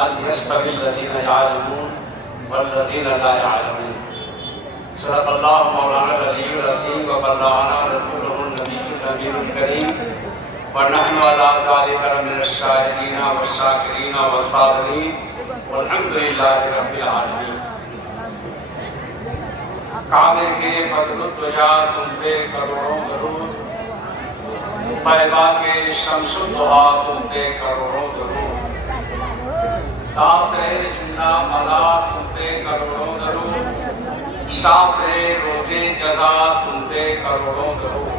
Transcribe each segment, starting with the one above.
هل يستوي الذين يعلمون والذين لا يعلمون صدق الله مولانا العلي العظيم وبلغنا رسوله النبي الكريم ونحن على ذلك من الشاهدين والشاكرين والصابرين والحمد لله رب العالمين. کعبے کے فضل الدجا تم پہ کروڑوں درود، طیبہ کے شمس الضحا تم پہ کروڑوں درود، سافر جنہ ملا تم پہ کروڑوں درود، سافر روزے جزا تم پہ کروڑوں درود.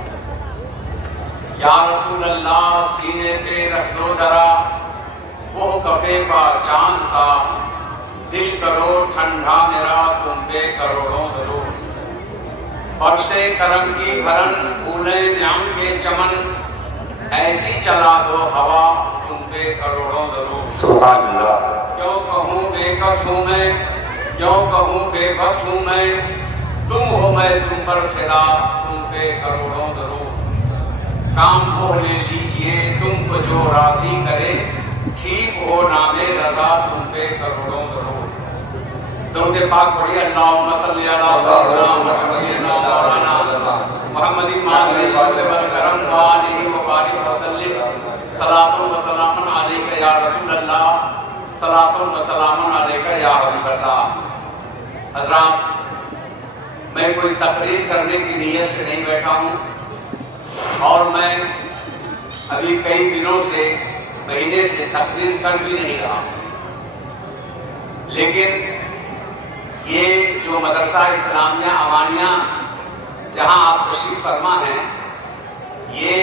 یا رسول اللہ سینے پہ رکھ دو ذرا وہ کفے کا چاند سا، دل کرو ٹھنڈا میرا تم پہ کروڑوں درود. برسے کرم کی بھرن پھولے نعم کے چمن، ایسی چلا دو ہوا تم پہ کروڑوں درود. سبحان اللہ. کیوں کہوں بے کس ہوں میں، کیوں کہوں بے بس ہوں میں، تم ہو میں تم پر فدا تم پہ کروڑوں درود. کام کو لے لیجئے تم کو جو راضی کرے، ٹھیک ہو نام رضا تم پہ کروڑوں درود. درود پاک پڑھیے. اللہم صلی علی سیدنا مولانا محمد ماضی کرم وآلہ وبارک وسلم. صلاۃ و سلام علیک یا رسول اللہ، صلاۃ و سلام علیک یا حبیب اللہ. حضرات، میں کوئی تقریر کرنے کی نیت سے نہیں بیٹھا ہوں، اور میں ابھی کئی دنوں سے مہینے سے تقریر کر بھی نہیں رہا ہوں. لیکن یہ جو مدرسہ اسلامیہ امانیہ جہاں آپ تشریف فرما ہیں، یہ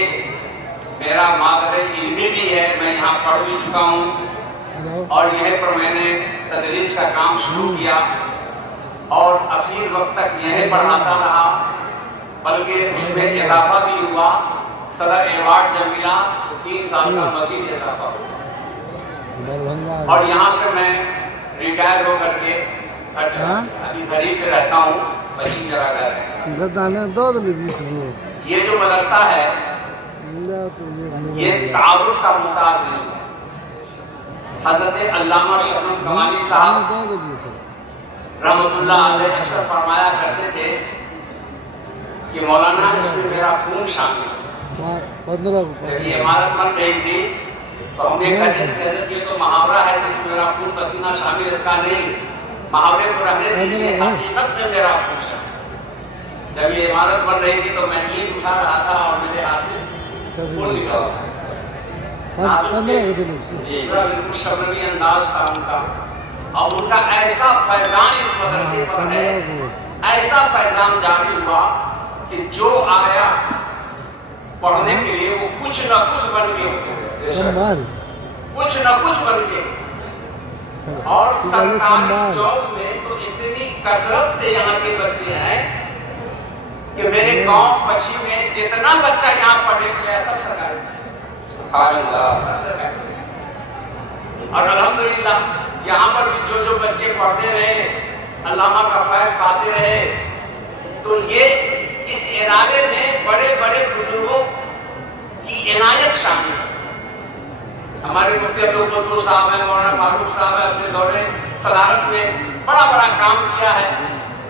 میرا مادر علمی بھی ہے. میں یہاں پڑھ بھی چکا ہوں اور یہیں پر میں نے تدریس کا کام شروع کیا اور اخیر وقت تک یہیں پڑھاتا رہا، بلکہ اس میں اضافہ بھی ہوا. صدر ایوارڈ جب ملا تو 3 سال کا مزید اضافہ ہوا، اور یہاں سے میں ریٹائر ہو کر کے ابھی گھر پہ رہتا ہوں. بچی میرا گھر ہے. یہ جو مدرسہ ہے یہ تعارف کا محتاج نہیں ہے. حضرت علامہ شبیر کمالی صاحب رحمۃ اللہ علیہ اکثر فرمایا کرتے تھے کہ مولانا اس میں میرا خون شامل ہے. جب یہ عمارت بن رہی تھی تو ہم نے کہا یہ تو محاورہ ہے جس میں میرا خون پسینہ شامل ہے. کا نہیں، محاورے کو رہنے دیجیے، حقیقت میں میرا خون شامل. جب یہ عمارت بن رہی تھی تو میں اینٹ اٹھا رہا تھا اور میرے ہاتھ میں خون نکلا. بالکل شبنمی انداز تھا ان کا، اور ان کا ایسا فیضان اس مدرسے پر ہے، ایسا فیضان جاری ہوا کہ جو آیا پڑھنے کے لیے وہ کچھ نہ کچھ بن کے کچھ نہ کچھ بن کے. اور سرکاری جاب میں تو اتنی کثرت سے یہاں کے بچے ہیں کہ میرے گاؤں پچھی میں جتنا بچہ یہاں پڑھنے کے لیے سب سرکاری. سبحان اللہ. اور الحمدللہ یہاں پر بھی جو بچے پڑھتے رہے، علامہ کا فیض پاتے رہے، تو یہ اس ادارے میں بڑے بڑے بزرگوں کی عنایت شامل ہے. ہمارے مفتی عبدالقدوس صاحب ہیں، مولانا فاروق صاحب ہیں، اپنے دورے صدارت میں بڑا کام کیا ہے.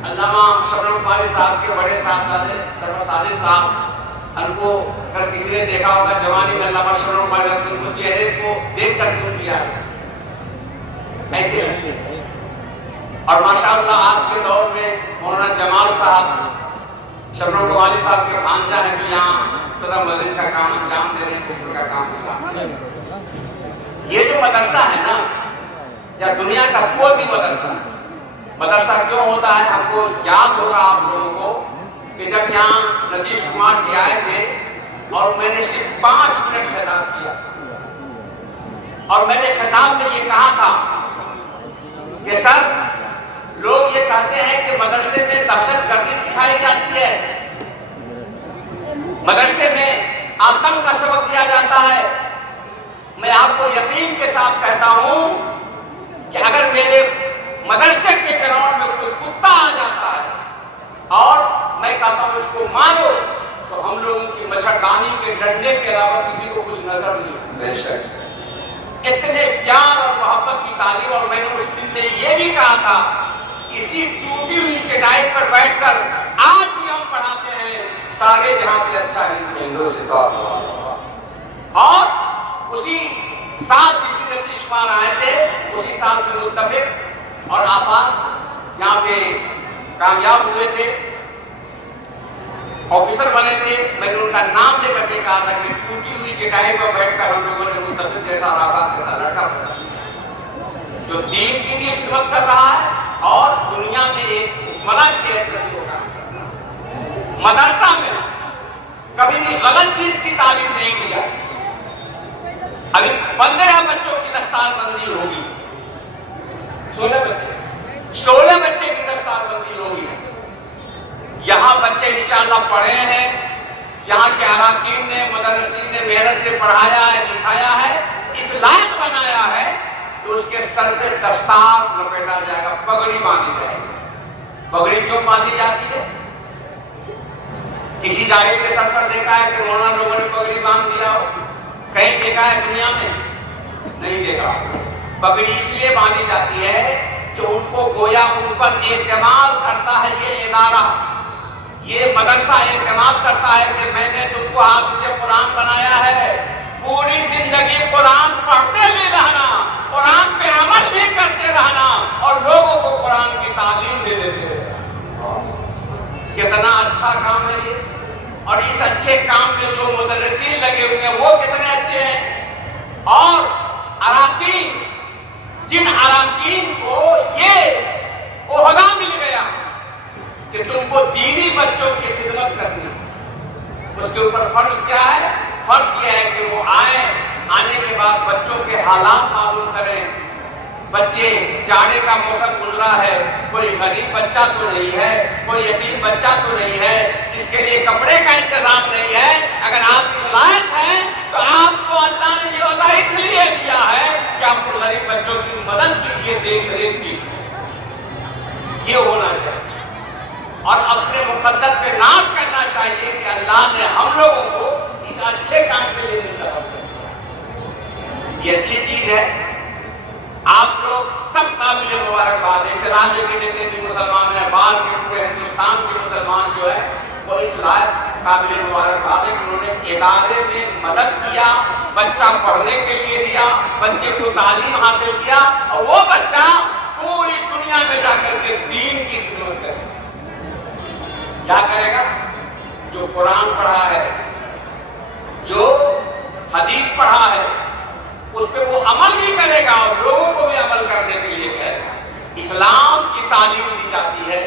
علامہ شبیر کمالی صاحب کے بڑے صاحبزادے سرور صادق صاحب، ان کو اگر کسی نے دیکھا ہوگا جوانی میں علامہ شبیر کمالی ان کو چہرے کو دیکھ کر کیوں کیا ہے ایسے لگتے ہیں. اور ماشاءاللہ آج کے دور میں مولانا جمال صاحب شبیر کمالی صاحب کے بھانجا ہیں جو یہاں صدر مجلس کا کام انجام دے رہے ہیں، کفر کا کام. یہ جو مدرسہ ہے نا، یا دنیا کا کوئی بھی مدرسہ کیوں ہوتا ہے، ہم کو یاد ہوگا آپ لوگوں کو کہ جب یہاں نتیش کمار جی آئے تھے اور میں نے صرف 5 منٹ خطاب کیا، اور میں نے خطاب میں یہ کہا تھا کہ سر، لوگ یہ کہتے ہیں کہ مدرسے میں دہشت گردی سکھائی جاتی ہے، مدرسے میں آتنک کا سبق دیا جاتا ہے. میں آپ کو یقین کے ساتھ کہتا ہوں کہ اگر میرے مدرسے کے گراؤنڈ میں کوئی کتا آ جاتا ہے اور میں کہتا ہوں اس کو مارو، تو ہم لوگوں کی مچھردانی کے ڈنڈے کے علاوہ کسی کو کچھ نظر نہیں. اتنے پیار اور محبت کی تعلیم. اور میں نے اس دن میں یہ بھی کہا تھا اسی ٹوٹی ہوئی چٹائی پر بیٹھ کر آج بھی ہم پڑھاتے ہیں سارے جہاں سے اچھا ہندو ستار. اور اسی سال جس دن نتیش کمار آئے تھے اسی سال میں متفق اور آفات یہاں پہ کامیاب ہوئے تھے, آفیسر بنے تھے. میں نے ان کا نام لے کر کے کہا تھا کہ ٹوٹی ہوئی چٹائی پر بیٹھ کر ہم لوگوں نے متفق جیسا آفات جیسا لڑکا بنا جو دین کی بھی خدمت کر رہا ہے اور دنیا میں ایک حکمران کی حیثیت ہو رہا ہے. مدرسہ میں کبھی بھی غلط چیز کی تعلیم نہیں دیا. ابھی 15 بچوں کی دستار بندی ہوگی, 16 بچے کی دستار بندی ہوگی. یہاں بچے انشاءاللہ پڑھے ہیں, یہاں کے اراکین نے مدرسین نے محنت سے پڑھایا ہے, لکھایا ہے, اس لائق بنایا ہے کہ اس کے سر پہ دستار لپیٹا جائے گا, پگڑی باندھی جائے گی. پگڑی کیوں باندھی جاتی ہے؟ کسی جاہل کے سر پر دیکھا ہے کہ مولانا لوگوں نے پگڑی باندھ دیا ہو؟ کہیں دیکھا ہے دنیا میں؟ نہیں دیکھا. پگڑی اس لیے باندھی جاتی ہے کہ ان کو گویا ان پر اعتماد کرتا ہے یہ ادارہ, یہ مدرسہ اعتماد کرتا ہے کہ میں نے تم کو حافظ قرآن بنایا ہے, پوری زندگی قرآن پڑھتے بھی رہنا, قرآن پہ عمل بھی کرتے رہنا اور لوگوں کو قرآن کی تعلیم دے دیتے رہنا. کتنا اچھا کام ہے یہ. اور اس اچھے کام میں جو مدرسین لگے ہوئے ہیں وہ کتنے اچھے ہیں. اور اراکین, جن اراکین کو یہ عہدہ مل گیا کہ تم کو دینی بچوں کی خدمت کرنی ہے, اس کے اوپر فرض کیا ہے؟ فرض یہ ہے کہ وہ آنے کے بعد بچوں کے حالات معلوم کریں. بچے جاڑے کا موسم گزرا ہے, کوئی غریب بچہ تو نہیں ہے, کوئی یتیم بچہ تو نہیں ہے, اس کے لیے کپڑے کا انتظام نہیں ہے. اگر آپ اس لائق ہیں تو آپ کو اللہ نے یہ عہدہ اس لیے دیا ہے کہ آپ کو غریب بچوں کی مدد کیجیے, دیکھ ریکھ کیجیے. یہ ہونا چاہیے اور اپنے مقدس پہ ناز کرنا چاہیے کہ اللہ نے ہم لوگوں کو اس اچھے کام کے لیے انتخاب کیا. یہ اچھی چیز ہے. آپ لوگ سب قابل مبارکباد ہے. اس علاقے کے جتنے بھی مسلمان ہیں, باہر کے پورے ہندوستان کے مسلمان جو ہے وہ اس لائق قابل مبارکباد ہے کہ انہوں نے ادارے میں مدد کیا, بچہ پڑھنے کے لیے دیا, بچے کو تعلیم حاصل کیا اور وہ بچہ پوری دنیا میں جا کر کے دین کی خدمت کرے. کیا کرے گا؟ جو قرآن پڑھا ہے, جو حدیث پڑھا ہے, اس پہ وہ عمل بھی کرے گا اور لوگوں کو بھی عمل کرنے کے لیے کہے گا. اسلام کی تعلیم دی جاتی ہے,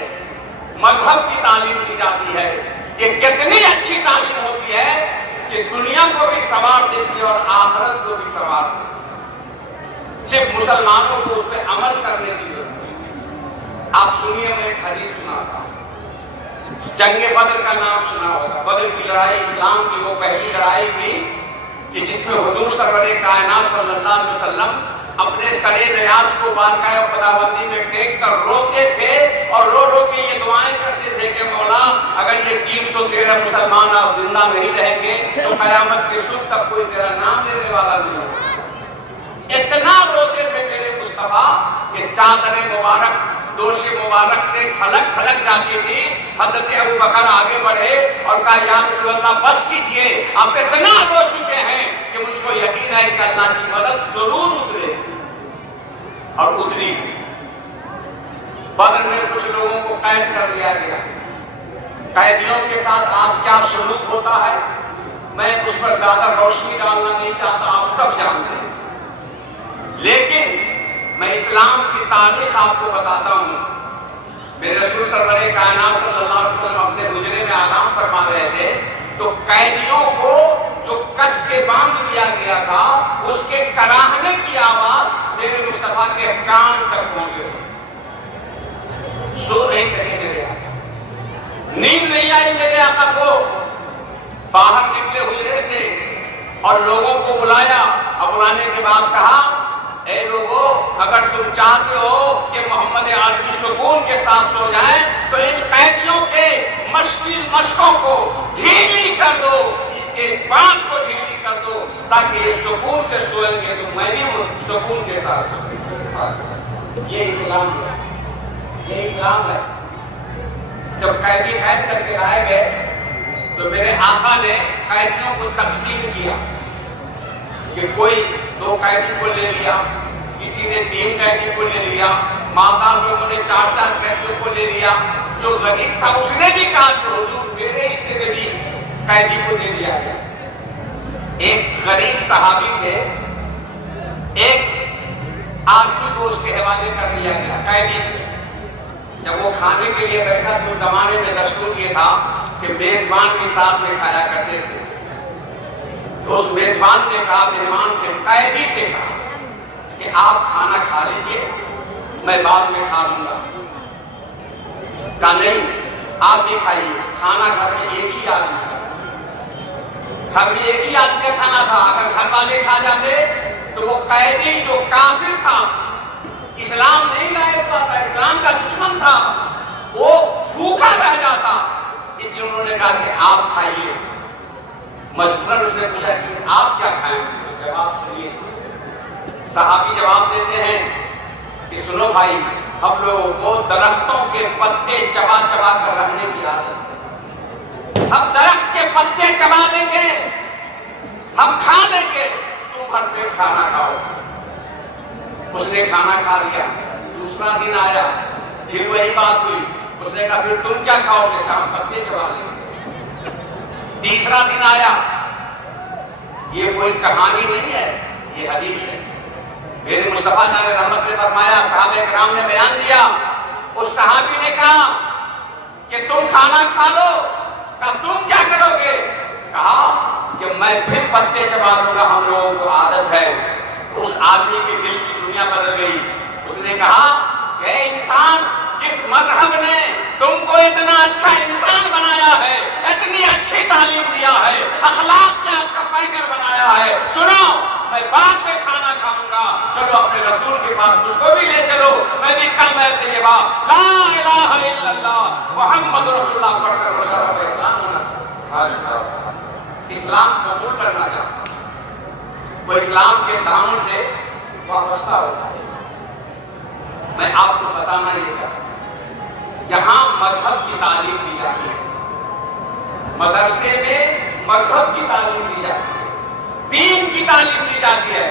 مذہب کی تعلیم دی جاتی ہے. یہ کتنی اچھی تعلیم ہوتی ہے کہ دنیا کو بھی سنوار دیتی ہے اور آخرت کو بھی سنوار دیتی ہے. صرف مسلمانوں کو اس پہ عمل کرنے کی ضرورت ہے. آپ سنیے, میں ایک حدیث سناتا ہوں. جنگ بدر کا نام سنا ہوگا. بدر کی لڑائی اسلام کی وہ پہلی لڑائی تھی کہ جس میں حضور سرور کائنات صلی اللہ علیہ وسلم اپنے سرے نیاز کو بارگاہ خداوندی میں ٹیک کر روتے تھے اور رو رو کے یہ دعائیں کرتے تھے کہ مولا اگر یہ 313 مسلمان آپ زندہ نہیں رہیں گے تو قیامت کے صبح تک کوئی تیرا نام لینے والا نہیں ہوگا. اتنا روتے تھے میرے مصطفیٰ کہ چادر مبارک دوش مبارک سے کھلک کھلک جاتی تھی. حضرت ابوبکر آگے بڑھے اور کہا یا رسول اللہ بس کیجئے, آپ اتنا رو چکے ہیں کہ مجھ کو یقین ہے کہ اللہ کی مدد ضرور اترے. اور اتری. بدر میں کچھ لوگوں کو قید کر لیا گیا. قیدیوں کے ساتھ آج کیا سلوک ہوتا ہے میں اس پر زیادہ روشنی ڈالنا نہیں چاہتا, آپ سب جانتے ہیں. لیکن میں اسلام کی تاریخ آپ کو بتاتا ہوں. میرے رسول سرور کائنات صلی اللہ علیہ وسلم اپنے حجرے میں آرام فرما رہے تھے تو قیدیوں کو جو کچھ کے باندھ دیا گیا تھا اس کے کراہنے کی آواز میرے مصطفیٰ کے کان تک پہنچ گئی. سو نہیں سکے میرے آقا, نیند نہیں آئی میرے آقا کو. باہر نکلے حجرے سے اور لوگوں کو بلایا. اب بلانے کے بعد کہا اے لوگوں, اگر تم چاہتے ہو کہ محمد عربی سکون کے ساتھ سو جائیں تو ان قیدیوں کے مشقوں کو ڈھیلی کر دو, اس کے بانھ کو ڈھیلی کر دو تاکہ یہ سکون سے سوئیں گے تو میں بھی سکون کے ساتھ سوؤں. یہ اسلام ہے، یہ اسلام ہے۔ جب قیدی قید کر کے لائے گئے تو میرے آقا نے قیدیوں کو تقسیم کیا کہ کوئی 2 قیدی کو لے لیا، کسی نے 3 قیدی کو لے لیا، ماتا لوگوں نے 4 قیدیوں کو لے لیا۔ جو غریب تھا اس نے بھی کہا کہ حضور میرے حصے میں بھی قیدی کو دے دیا گیا۔ ایک غریب صحابی تھے، ایک آدمی کو اس کے حوالے کر دیا گیا قیدی۔ جب وہ کھانے کے لیے بیٹھا تو زمانے میں دستور یہ تھا کہ میزبان کے ساتھ میں کھایا کرتے تھے۔ تو اس میزبان نے کہا مہمان سے، قیدی سے کہا کہ آپ کھانا کھا لیجئے، میں بعد میں کھا لوں گا۔ کہا نہیں، آپ بھی کھائیے، کھانا گھر میں ایک ہی آدمی تھا، گھر میں ایک ہی آدمی کا کھانا تھا۔ اگر گھر والے کھا جاتے تو وہ قیدی جو کافر تھا، اسلام نہیں لائے ہوتا تھا، اسلام کا دشمن تھا، وہ بھوکا رہ جاتا۔ اس لیے انہوں نے کہا کہ آپ کھائیے۔ مجبوراً اس نے پوچھا کہ آپ کیا کھائیں گے؟ جواب سنیے، صحابی جواب دیتے ہیں کہ سنو بھائی، ہم لوگوں کو درختوں کے پتے چبا چبا کر رکھنے کی عادت ہے۔ ہم درخت کے پتے چبا لیں گے، ہم کھا لیں گے، تم بھر پیٹ کھانا کھاؤ۔ اس نے کھانا کھا لیا۔ دوسرا دن آیا، پھر وہی بات ہوئی۔ اس نے کہا پھر تم کیا کھاؤ گے؟ ہم پتے چبا لیں گے۔ تیسرا دن آیا۔ یہ کوئی کہانی نہیں ہے، یہ حدیث ہے۔ میرے مصطفیٰ نے رحمت نے فرمایا، صحابہ کرام نے بیان دیا، اس صحابی نے کہا کہ تم کھانا کھا لو، کہا تم کیا کرو گے؟ کہا کہ میں پھر پتے چبا دوں گا، ہم لوگوں کو عادت ہے۔ اس آدمی کے دل کی دنیا بدل گئی۔ اس نے کہا کہ اے انسان، جس مذہب نے تم کو اتنا اچھا انسان بنایا ہے، اتنی اچھی تعلیم دیا ہے، اخلاق کا آپ کا پیکر بنایا ہے، سنو میں بعد میں کھانا کھاؤں گا، چلو اپنے رسول کے پاس مجھ کو بھی لے چلو، میں بھی کلمہ طیبہ لا الہ الا اللہ محمد رسول اللہ پڑھ کر اسلام ہونا چاہتا ہوں، اسلام قبول کرنا چاہتا ہوں۔ وہ اسلام کے دامن سے وابستہ ہوتا ہے۔ میں آپ کو بتانا یہ چاہتا ہوں، یہاں مذہب کی تعلیم دی جاتی ہے، مدرسے میں مذہب کی تعلیم دی جاتی ہے، دین کی تعلیم دی جاتی ہے۔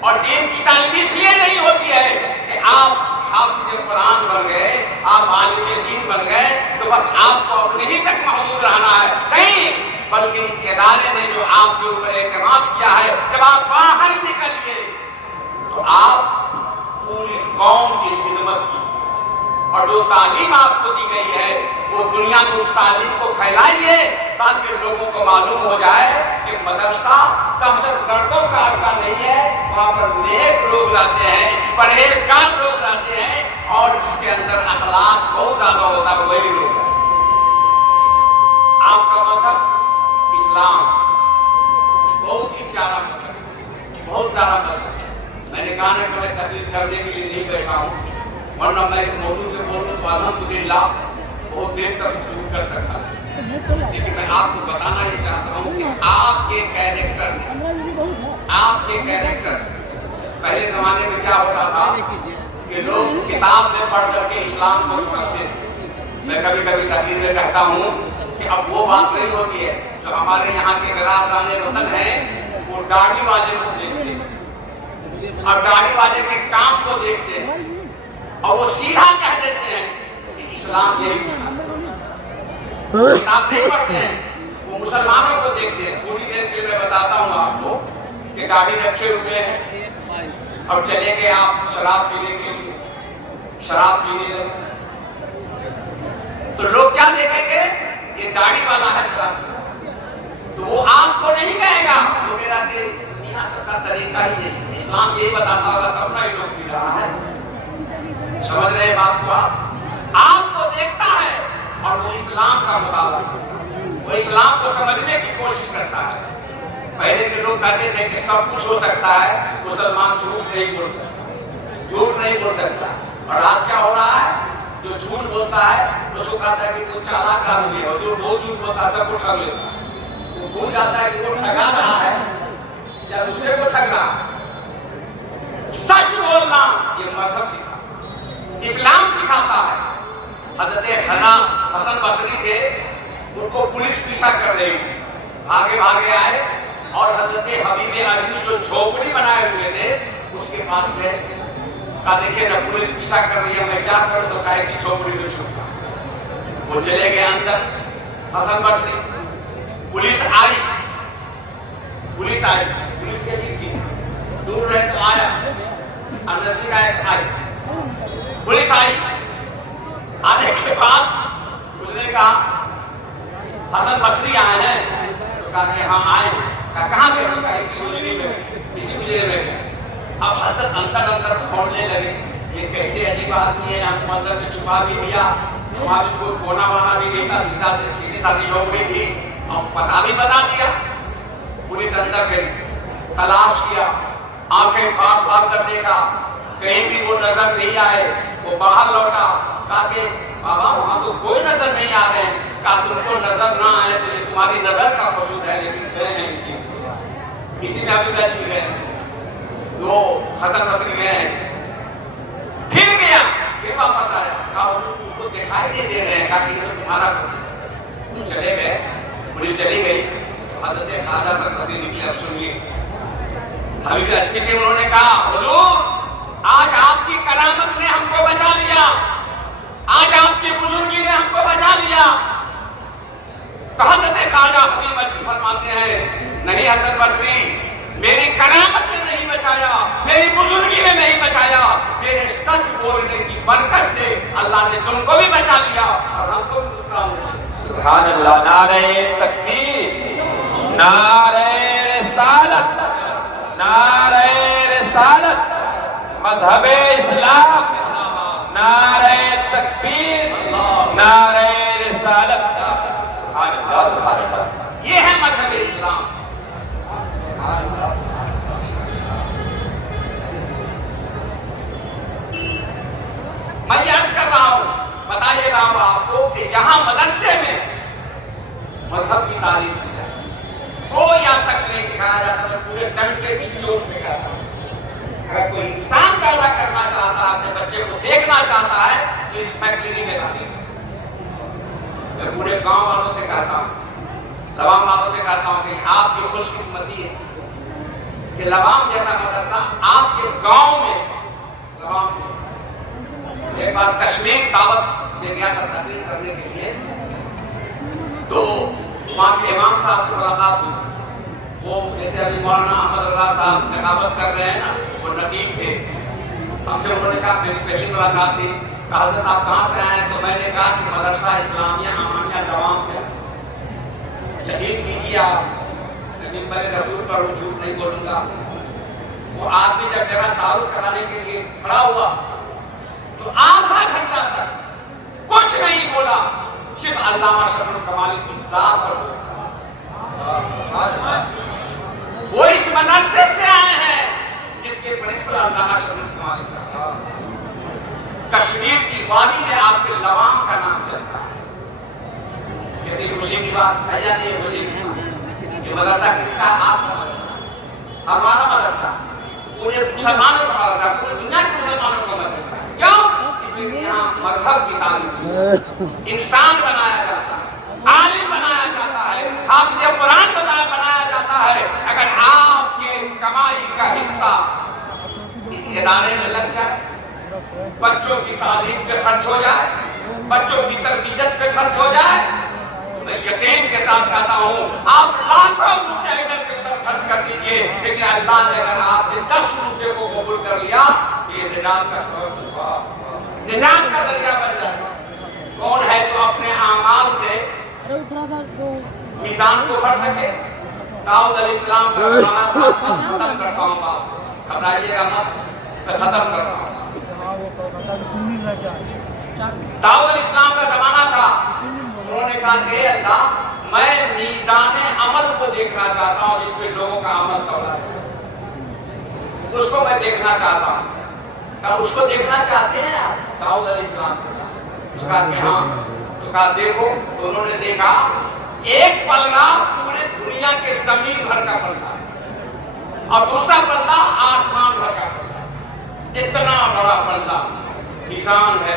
اور دین کی تعلیم اس لیے نہیں ہوتی ہے کہ آپ حافظ قرآن بن گئے، آپ عالم دین بن گئے تو بس آپ کو اپنے ہی تک محدود رہنا ہے، نہیں، بلکہ اس ادارے نے جو آپ کے اوپر اعتماد کیا ہے، جب آپ باہر نکلیے تو آپ پوری قوم کی خدمت کی، اور جو تعلیم آپ کو دی گئی ہے وہ دنیا میں اس تعلیم کو پھیلائیے تاکہ لوگوں کو معلوم ہو جائے کہ مدرسہ دہشت گردوں کا اڈا نہیں ہے، وہاں پر نیک لوگ رہتے ہیں، پرہیزگار لوگ رہتے ہیں، اور جس کے اندر اخلاق بہت زیادہ ہوتا ہے وہی لوگ ہیں۔ آپ کا مذہب اسلام بہت ہی پیارا مذہب ہے، بہت پیارا مذہب ہے۔ میں نے کہا کہ میں تقریر کرنے کے لیے نہیں بیٹھا ہوں، ورنہ میں اس موضوع سے بولوں تو الحمدللہ بہت دیر تک شروع کر سکتا ہوں، لیکن میں آپ کو بتانا یہ چاہتا ہوں کہ آپ کے کیریکٹر پہلے زمانے میں کیا ہوتا تھا کہ لوگ کتاب میں پڑھ کر کے اسلام کو سمجھتے تھے۔ میں کبھی کبھی تقریر میں کہتا ہوں کہ اب وہ بات نہیں ہوتی ہے، جو ہمارے یہاں کے برادران وطن ہیں وہ داڑھی والے کو دیکھتے ہیں اور داڑھی والے کے کام کو دیکھتے ہیں، اور وہ سیدھا کہہ دیتے ہیں کہ اسلام یہی سکھاتا ہے۔ کتاب نہیں پڑھتے ہیں، وہ مسلمانوں کو دیکھتے ہیں۔ تھوڑی دیر کے میں بتاتا ہوں آپ کو کہ گاڑی رکھے ہوئے ہیں اور چلے گئے آپ شراب پینے کے لیے، شراب پینے لگے تو لوگ کیا دیکھیں گے؟ یہ داڑھی والا ہے شراب، تو وہ آپ کو نہیں کہے گا، وہ میرا کا طریقہ ہی نہیں، اسلام یہی بتاتا ہوگا تب نہ یہ لوگ پی رہا ہے۔ سمجھ رہے بات کو؟ آپ کو دیکھتا ہے اور وہ اسلام کا مطالعہ کرتا ہے، وہ اسلام کو سمجھنے کی کوشش کرتا ہے۔ پہلے کے لوگ کہتے تھے کہ سب کچھ ہو سکتا ہے، مسلمان جھوٹ نہیں بول سکتا، جھوٹ نہیں بول سکتا، اور آج کیا ہو رہا ہے؟ جو جھوٹ بولتا ہے اس کو کہتا ہے کہ تو چالاک آدمی ہے، اور جو بہت جھوٹ بولتا ہے سب کو ٹھگ لیتا ہے، وہ بھول جاتا ہے کہ وہ ٹھگا رہا ہے یا دوسرے کو ٹھگ رہا ہے۔ سچ بولنا یہ کھاتا ہے. حضرت حسن بصری تھے, ان کو پولیس پیچھا کر رہی تھی, بھاگے بھاگے آئے اور حضرت حبیب اجمی جو جھوپڑی بنائے ہوئے تھے اس کے پاس گئے. کہا دیکھیے نا پولیس پیچھا کر رہی ہے, میں کیا کروں؟ تو کہا کہ جھوپڑی میں چھپا. وہ چلے گئے اندر حسن بصری. پولیس آئی, پولیس کے لیے تھی, دور رہے تو آیا, نزدیک آئے تو آئی. پولیس آئی, آنے کے بعد اس نے کہا حسن بصری آئے ہیں. کہا کہ ہاں آئے. کہاں گئے؟ کہا اسی مجرے میں. اب حضرت اندر پھوڑنے لگے, یہ کیسے عجیب آدمی ہے, ہم منظر میں چھپا بھی دیا, ہماری کوئی کونا وانا بھی دیتا, سیدھی سادھی جھوپڑی تھی, اب پتا بھی بتا دیا. پولیس اندر گئی, تلاش کیا, آنکھیں پھاڑ پھاڑ کر دیکھا, کہیں بھی وہ نظر نہیں آئے. وہ باہر لوٹا, کہا کہ بابا وہاں تو کوئی نظر نہیں آ رہے ہیں. کہا تم کو نظر نہ آئے تو یہ تمہاری نظر کا قصور ہے, لیکن گئے ہیں کسی میں ابھی بیٹھ گئے. وہ حسن بصری گئے, پھر گیا, پھر واپس آیا. کہا اس کو دکھائی نہیں دے رہے ہیں. کہا کہ تمہارا چلے گئے, پولیس چلی گئی. حضرت خواجہ حسن بصری نکلے. اب سنیے, حبیب اجمی سے انہوں نے کہا حضور آج آپ کی کرامت نے ہم کو بچا لیا, آج آپ کی بزرگی نے ہم کو بچا لیا. حضرت خواجہ حبیب اجمی فرماتے ہیں نہیں حسن بصری, میری کرامت نے نہیں بچایا, میری بزرگی نے نہیں بچایا, میرے سچ بولنے کی برکت سے اللہ نے تم کو بھی بچا لیا اور ہم کو بھی. سبحان اللہ. نعرہ تکبیر, نعرہ رسالت, نعرہ رسالت, مذہب اسلام, نعرہ تکبیر, نعرہ رسالت. سبحان اللہ, سبحان اللہ. یہ ہے مذہب اسلام. میں یہ عرض کر رہا ہوں, بتائیے رہا ہوں آپ کو کہ یہاں مدرسے میں مذہب کی تعلیم کی جاتی ہے, کوئی یہاں تک نہیں سکھایا جاتا. میں پورے ڈنڈے کی چوٹ پہ کہتا ہوں, اگر کوئی انسان پیدا کرنا چاہتا ہے, اپنے بچے کو دیکھنا چاہتا ہے, تو اس فیکٹری میں تعلیم. میں پورے گاؤں والوں سے کہتا ہوں, لوام والوں سے کہتا ہوں کہ آپ کی خوش قسمتی ہے کہ لوام جیسا مدرسہ آپ کے گاؤں میں. لوام میں ایک بار کشمیر دعوت میں گیا تھا تقریر کرنے کے لیے, تو وہاں کے امام صاحب سے ملاقات ہوئی. وہ جیسے ابھی مولانا احمد اللہ صاحب نقابت کر رہے ہیں نا, وہ نقیب تھے. ہم سے انہوں نے کہا, میری پہلی ملاقات تھی, کہا حضرت آپ کہاں سے آئے ہیں؟ تو میں نے کہا کہ مدرسہ اسلامیہ امامیہ دوام سے. یقین کیجیے آپ, لیکن میں رسول پر جھوٹ نہیں بولوں گا. وہ آدمی جب میرا تعارف کرانے کے لیے کھڑا ہوا تو آدھا گھنٹہ تک کچھ نہیں بولا, صرف علامہ شرف الکمال کی ذات پر بولا. وہ اس مدرسے سے آئے ہیں جس کے پرنسپل علامہ شرف الکمال صاحب. کشمیر کی وادی میں آپ کے لوام کا نام چلتا ہے. کتنی خوشی کی بات ہے یا نہیں خوشی کی بات؟ یہ مدرسہ کس کا؟ آپ کا مدرسہ, ہمارا مدرسہ, پورے مسلمانوں کا مدرسہ, پوری دنیا کے مسلمانوں کا مدرسہ. کیوں؟ اس لیے یہاں مذہب کی تعلیم, انسان بنایا جاتا ہے, عالم بنایا جاتا ہے, حافظ قرآن بنایا جاتا ہے. اگر آپ کے کمائی کا حصہ اس ادارے میں لگ جائے, بچوں کی تعلیم پہ خرچ ہو جائے, بچوں کی تربیت پہ خرچ ہو جائے, تو میں یقین کے ساتھ کہتا ہوں آپ لاکھوں روپے ادھر کے ادھر خرچ کر دیجیے, لیکن اللہ نے اگر آپ سے 10 روپے کو قبول کر لیا, یہ نجات کا سبب ہوا, نجات کا ذریعہ بن جائے. کون ہے جو اپنے اعمال سے میزان کو بھر سکے؟ داؤد علیہ السلام کا زمانہ تھا. ختم کرتا ہوں بات, گھبرائیے گا مت, میں ختم کر رہا ہوں. داؤد علیہ السلام کا زمانہ تھا. انہوں نے کہا کہ اللہ, میں میزان عمل کو دیکھنا چاہتا ہوں, جس پہ لوگوں کا عمل تولا ہے, اس کو میں دیکھنا چاہتا ہوں. اس کو دیکھنا چاہتے ہیں آپ؟ داؤد علیہ السلام نے کہا کہ ہاں. تو کہا دیکھو. تو انہوں نے دیکھا ایک پلڑا پورے دنیا کے زمین بھر کا پلڑا اور دوسرا پلڑا آسمان بھر کا پلڑا. اتنا بڑا پلڑا میزان ہے.